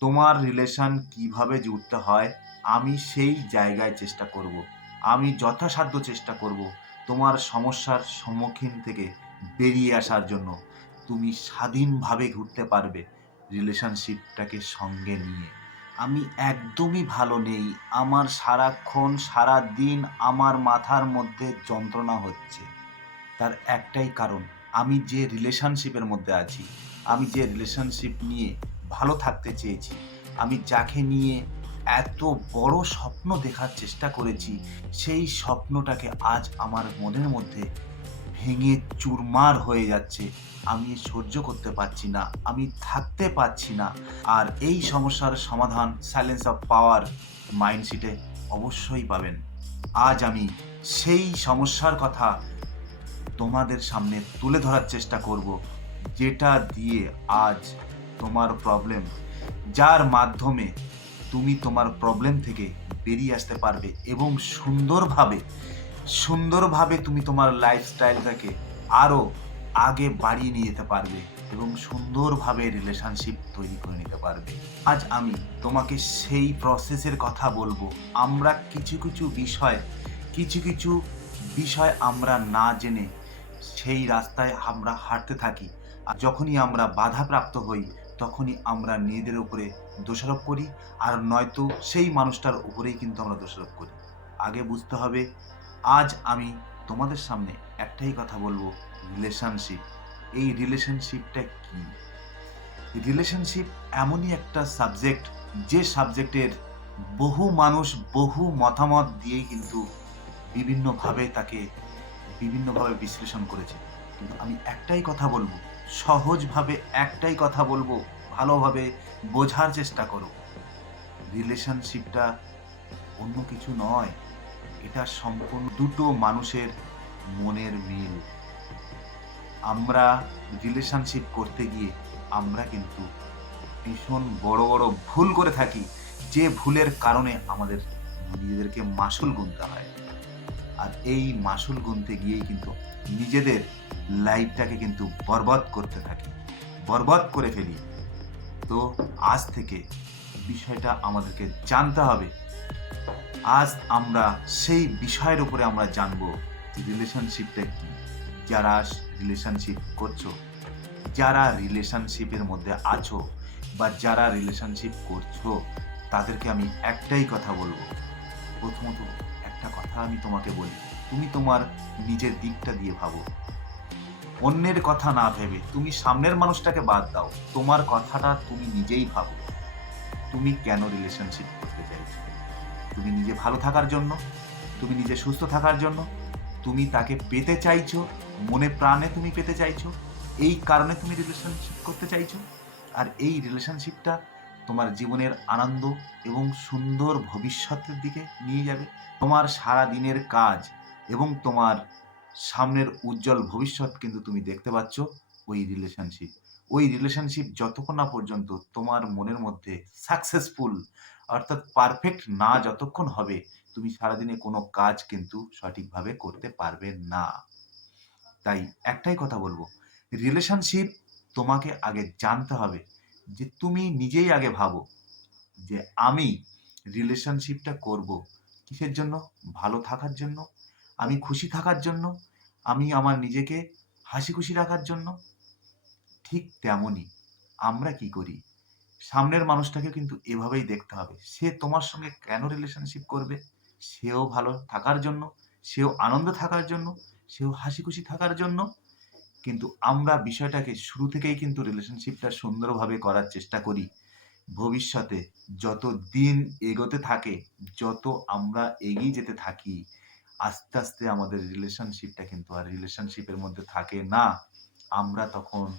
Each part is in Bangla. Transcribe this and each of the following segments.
তোমার রিলেশন কীভাবে জুড়তে হয়, আমি সেই জায়গায় চেষ্টা করব। আমি যথাসাধ্য চেষ্টা করব তোমার সমস্যার সম্মুখীন থেকে বেরিয়ে আসার জন্য। তুমি স্বাধীনভাবে ঘুরতে পারবে রিলেশনশিপটাকে সঙ্গে নিয়ে। আমি একদমই ভালো নেই। আমার সারাক্ষণ সারা দিন আমার মাথার মধ্যে যন্ত্রণা হচ্ছে। তার একটাই কারণ, আমি যে রিলেশনশিপের মধ্যে আছি, আমি যে রিলেশনশিপ নিয়ে ভালো থাকতে চেয়েছি। আমি যাকে নিয়ে এত বড় স্বপ্ন দেখার চেষ্টা করেছি, সেই স্বপ্নটাকে আজ আমার মনের মধ্যে ভেঙে চুরমার হয়ে যাচ্ছে। আমি সহ্য করতে পারছি না, আমি থাকতে পারছি না। আর এই সমস্যার সমাধান সাইলেন্স অফ পাওয়ার মাইন্ডসিটে অবশ্যই পাবেন। আজ আমি সেই সমস্যার কথা তোমাদের সামনে তুলে ধরার চেষ্টা করব, যেটা দিয়ে আজ তোমার প্রবলেম যার মাধ্যমে তুমি তোমার প্রবলেম থেকে বেরিয়ে আসতে পারবে এবং সুন্দরভাবে সুন্দরভাবে তুমি তোমার লাইফস্টাইলটাকে আরও আগে বাড়িয়ে নিয়ে যেতে পারবে এবং সুন্দরভাবে রিলেশনশিপ তৈরি করে নিতে পারবে। আজ আমি তোমাকে সেই প্রসেসের কথা বলব। আমরা কিছু কিছু বিষয়, কিছু কিছু বিষয় আমরা না জেনে সেই রাস্তায় আমরা হাঁটতে থাকি। আর যখনই আমরা বাধাপ্রাপ্ত হই তখনই আমরা নিজেদের উপরে দোষারোপ করি, আর নয়তো সেই মানুষটার উপরেই কিন্তু আমরা দোষারোপ করি। আগে বুঝতে হবে, আজ আমি তোমাদের সামনে একটাই কথা বলব রিলেশনশিপ এই রিলেশনশিপটা কি? রিলেশনশিপ এমনই একটা সাবজেক্ট যে সাবজেক্টের বহু মানুষ বহু মতামত দিয়েই কিন্তু বিভিন্নভাবে তাকে বিভিন্নভাবে বিশ্লেষণ করেছে। কিন্তু আমি একটাই কথা বলব, সহজভাবে একটাই কথা বলব, ভালোভাবে বোঝার চেষ্টা করো। রিলেশনশিপটা অন্য কিছু নয়, এটা সম্পূর্ণ দুটো মানুষের মনের মিল। আমরা রিলেশনশিপ করতে গিয়ে আমরা কিন্তু ভীষণ বড় বড় ভুল করে থাকি, যে ভুলের কারণে আমাদের নিজেদেরকে মাসুল গুনতে হয়। আর এই মাসুল গুনতে গিয়েই কিন্তু নিজেদের লাইফটাকে কিন্তু বরবাদ করতে থাকি, বরবাদ করে ফেলি। তো আজ থেকে বিষয়টা আমাদেরকে জানতে হবে। আজ আমরা সেই বিষয়ের উপরে আমরা জানব রিলেশনশিপটা কি। যারা রিলেশনশিপ করছ, যারা রিলেশনশিপের মধ্যে আছো বা যারা রিলেশনশিপ করছ, তাদেরকে আমি একটাই কথা বলব। প্রথমত একটা কথা আমি তোমাকে বলি। তুমি তোমার নিজের দিকটা দিয়ে ভাবো। অন্যের কথা না ভেবে তুমি সামনের মানুষটাকে বাদ দাও। তোমার কথাটা তুমি নিজেই ভাবো। তুমি কেন রিলেশনশিপ করতে চাইছো? তুমি নিজে ভালো থাকার জন্য? তুমি নিজে সুস্থ থাকার জন্য? তুমি তাকে পেতে চাইছো? মনে প্রাণে তুমি পেতে চাইছো? এই কারণে তুমি রিলেশনশিপ করতে চাইছো? আর এই রিলেশনশিপটা তোমার জীবনের আনন্দ এবং সুন্দর ভবিষ্যতের দিকে নিয়ে যাবে। তোমার সারা দিনের কাজ এবং তোমার সামনের উজ্জ্বল ভবিষ্যৎ কিন্তু তুমি দেখতে পাচ্ছ ওই রিলেশনশিপ ওই রিলেশনশিপ যতক্ষণ না পর্যন্ত তোমার মনের মধ্যে সাকসেসফুল অর্থাৎ পারফেক্ট না যতক্ষণ হবে, তুমি সারাদিনে কোনো কাজ কিন্তু সঠিকভাবে করতে পারবে না। তাই একটাই কথা বলব রিলেশনশিপ তোমাকে আগে জানতে হবে যে তুমি নিজেই আগে ভাবো যে আমি রিলেশনশিপটা করব কিসের জন্য? ভালো থাকার জন্য? আমি খুশি থাকার জন্য? আমি আমার নিজেকে হাসি খুশি রাখার জন্য? ঠিক তেমনই আমরা কি করি? সামনের মানুষটাকে কিন্তু এভাবেই দেখতে হবে। সে তোমার সঙ্গে কেন রিলেশনশিপ করবে? সেও ভালো থাকার জন্য? সেও আনন্দ থাকার জন্য? সেও হাসি খুশি থাকার জন্য? কিন্তু আমরা বিষয়টাকে শুরু থেকেই কিন্তু রিলেশনশিপটা সুন্দরভাবে করার চেষ্টা করি। ভবিষ্যতে যত দিন এগোতে থাকে, যত আমরা এগিয়ে যেতে থাকি, আস্তে আস্তে আমাদের রিলেশনশিপটা কিন্তু আর রিলেশনশিপের মধ্যে থাকে না। আমরা তখন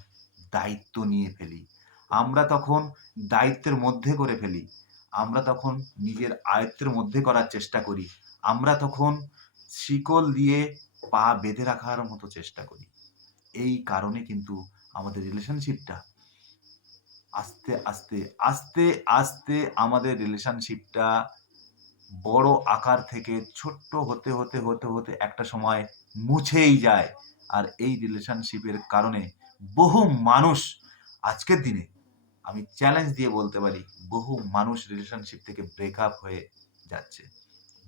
দায়িত্ব নিয়ে ফেলি। আমরা তখন দায়িত্বের মধ্যে করে ফেলি। আমরা তখন নিজের আয়ত্তের মধ্যে করার চেষ্টা করি। আমরা তখন শিকল দিয়ে পা বেঁধে রাখার মতো চেষ্টা করি। এই কারণে কিন্তু আমাদের রিলেশনশিপটা আস্তে আস্তে আস্তে আস্তে আমাদের রিলেশনশিপটা বড় আকার থেকে ছোট্ট হতে হতে হতে হতে একটা সময় মুছেই যায়। আর এই রিলেশনশিপের কারণে বহু মানুষ আজকের দিনে আমি চ্যালেঞ্জ দিয়ে বলতে পারি, বহু মানুষ রিলেশনশিপ থেকে ব্রেকআপ হয়ে যাচ্ছে।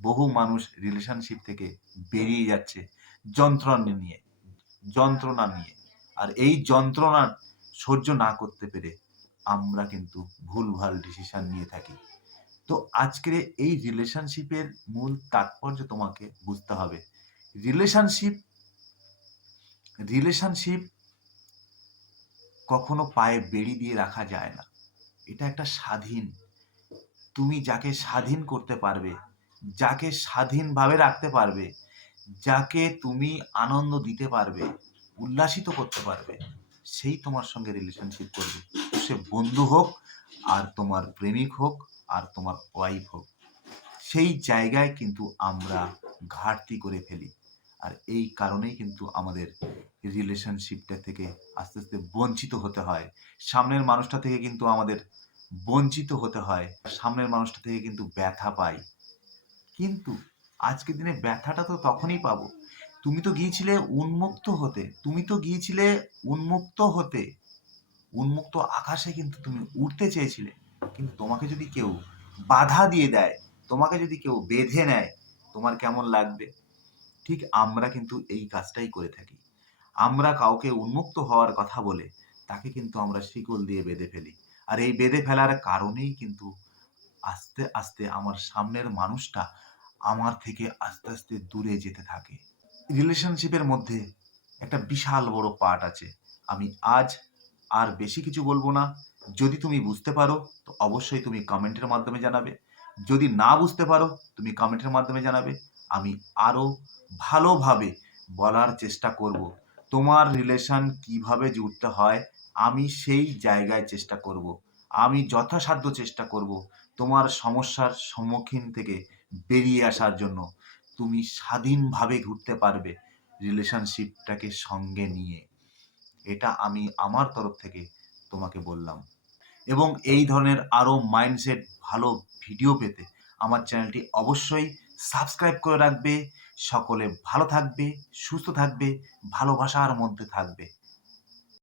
বহু মানুষ রিলেশনশিপ থেকে বেরিয়ে যাচ্ছে যন্ত্রণা নিয়ে। যন্ত্রণা নিয়ে। আর এই যন্ত্রণা সহ্য না করতে পেরে আমরা কিন্তু ভুলভাল ডিসিশন নিয়ে থাকি। তো আজকের এই রিলেশনশিপের মূল তাৎপর্য তোমাকে বুঝতে হবে। রিলেশনশিপ রিলেশনশিপ কখনো পায়ে বেড়ি দিয়ে রাখা যায় না। এটা একটা স্বাধীন। তুমি যাকে স্বাধীন করতে পারবে, যাকে স্বাধীনভাবে রাখতে পারবে যাকে তুমি আনন্দ দিতে পারবে, উল্লাসিত করতে পারবে, সেই তোমার সঙ্গে রিলেশনশিপ করবে। সে বন্ধু হোক, আর তোমার প্রেমিক হোক, আর তোমার ওয়াইফ হোক, সেই জায়গায় কিন্তু আমরা ঘাটতি করে ফেলি। আর এই কারণেই কিন্তু আমাদের রিলেশনশিপটা থেকে আস্তে আস্তে বঞ্চিত হতে হয়। সামনের মানুষটা থেকে কিন্তু আমাদের বঞ্চিত হতে হয়। সামনের মানুষটা থেকে কিন্তু ব্যথা পাই। কিন্তু আজকের দিনে ব্যথাটা তো তখনই পাবো। তুমি তো গিয়েছিলে উন্মুক্ত হতে, তুমি তো গিয়েছিলে উন্মুক্ত হতে। উন্মুক্ত আকাশে কিন্তু তুমি উঠতে চেয়েছিলে। কিন্তু তোমাকে যদি কেউ বাধা দিয়ে দেয়, তোমাকে যদি কেউ বেঁধে নেয়, তোমার কেমন লাগবে? ঠিক আমরা কিন্তু এই কাজটাই করে থাকি। আমরা কাউকে উন্মুক্ত হওয়ার কথা বলে তাকে কিন্তু আমরা শিকল দিয়ে বেঁধে ফেলি। আর এই বেঁধে ফেলার কারণেই কিন্তু আস্তে আস্তে আমার সামনের মানুষটা আমার থেকে আস্তে আস্তে দূরে যেতে থাকে। রিলেশনশিপের মধ্যে একটা বিশাল বড় পার্ট আছে। আমি আজ আর বেশি কিছু বলব না। যদি তুমি বুঝতে পারো, তো অবশ্যই তুমি কমেন্টের মাধ্যমে জানাবে। যদি না বুঝতে পারো, তুমি কমেন্টের মাধ্যমে জানাবে। আমি আরও ভালোভাবে বলার চেষ্টা করব। তোমার রিলেশন কীভাবে জুড়তে হয়, আমি সেই জায়গায় চেষ্টা করব। আমি যথাসাধ্য চেষ্টা করব। তোমার সমস্যার সম্মুখীন থেকে বেরিয়ে আসার জন্য তুমি স্বাধীনভাবে ঘুরতে পারবে রিলেশনশিপটাকে সঙ্গে নিয়ে। এটা আমি আমার তরফ থেকে তোমাকে বললাম। এবং এই ধরনের আরও মাইন্ডসেট ভালো ভিডিও পেতে আমার চ্যানেলটি অবশ্যই সাবস্ক্রাইব করে রাখবে। সকলে ভালো থাকবে, সুস্থ থাকবে, ভালোবাসার মধ্যে থাকবে।